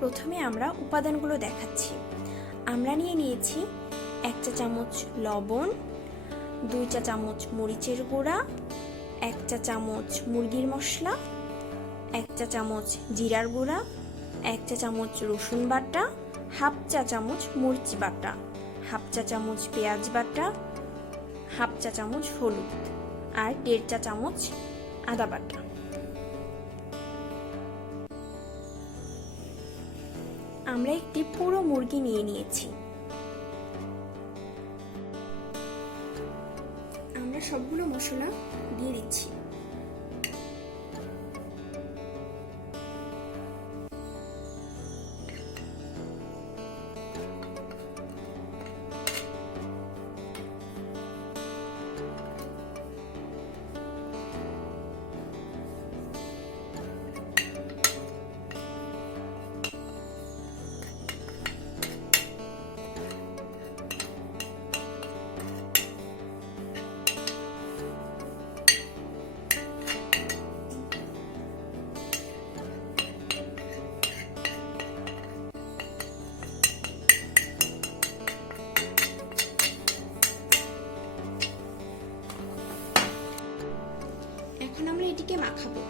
প্রথমে আমরা উপাদানগুলো দেখাচ্ছি। আমরা নিয়েছি 1 চা চামচ লবণ, 2 চা চামচ মরিচের গুঁড়া, 1 চা চামচ মুরগির মশলা, 1 চা চামচ জিরার গুঁড়া, 1 চা চামচ রসুন বাটা, হাফ চা চামচ মরিচ বাটা, হাফ চা চামচ পেঁয়াজ বাটা, হাফ চা চামচ হলুদ আর 1.5 চা চামচ আদা বাটা। আমরা একটি পুরো মুরগি নিয়েছি। আমরা সবগুলো মশলা দিয়ে দিচ্ছি। এখন আমরা এটিকে মাখাবো।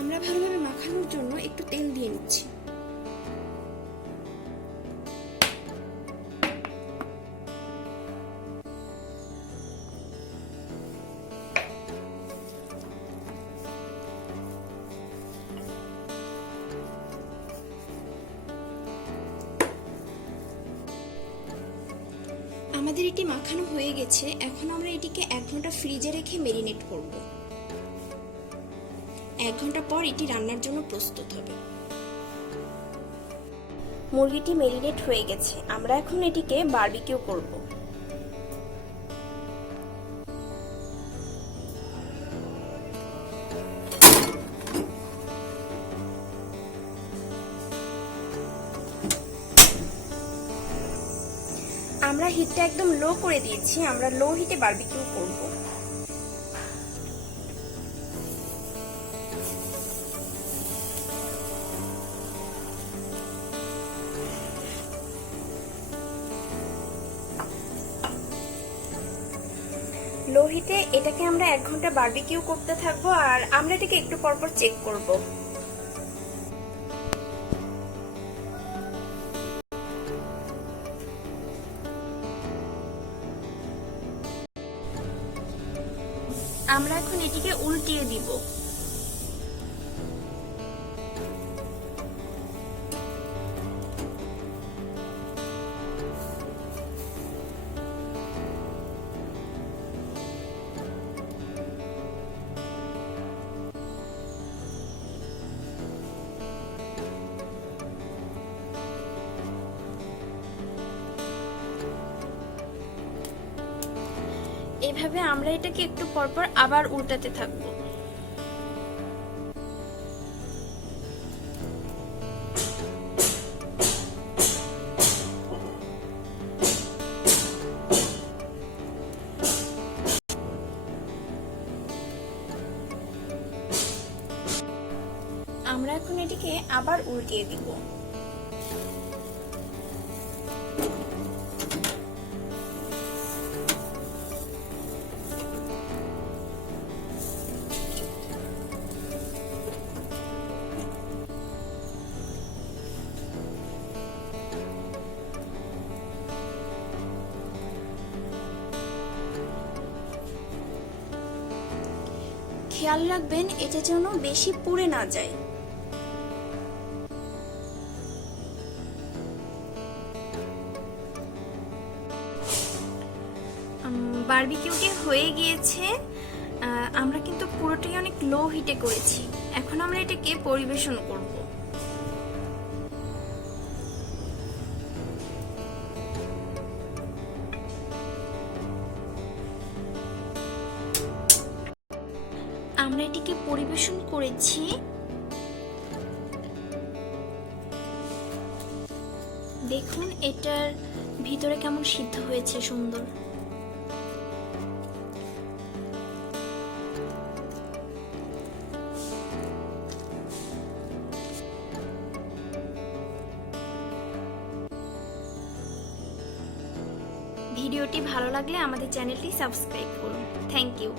আমরা ভালোভাবে মাখানোর জন্য একটু তেল দিয়ে নিচ্ছি। আমাদের এটি মাখানো হয়ে গেছে। এখন আমরা এটিকে 1 ঘন্টা ফ্রিজে রেখে ম্যারিনেট করব। 1 ঘন্টা পর এটি রান্নার জন্য প্রস্তুত হবে। মুরগিটি ম্যারিনেট হয়ে গেছে। আমরা এখন এটিকে বারবিকিউ করব। আমরা হিটটা একদম লো করে দিয়েছি। আমরা লো হিটে বারবিকিউ করব। লো হিটে এটাকে আমরা 1 ঘন্টা বারবিকিউ করতে থাকবো আর আমরা এটাকে একটু পরপর চেক করব। আমরা এখন এটিকে উল্টিয়ে দিব। এভাবে আমরা এটাকে একটু পরপর আবার উল্টাতে থাকব। আমরা এখন এটিকে আবার উল্টিয়ে দিব। খেয়াল রাখবেন এটা যেন বেশি পুড়ে না যায়। বারবিকিউটি হয়ে গিয়েছে। আমরা কিন্তু পুরোটাই অনেক লো হিটে করেছি। এখন আমরা এটাকে পরিবেশন করব। আমরা এটিকে পরিবেশন করেছি। দেখুন এটার ভিতরে কেমন সিদ্ধ হয়েছে, সুন্দর। ভিডিওটি ভালো লাগলে আমাদের চ্যানেলটি সাবস্ক্রাইব করুন। Thank you.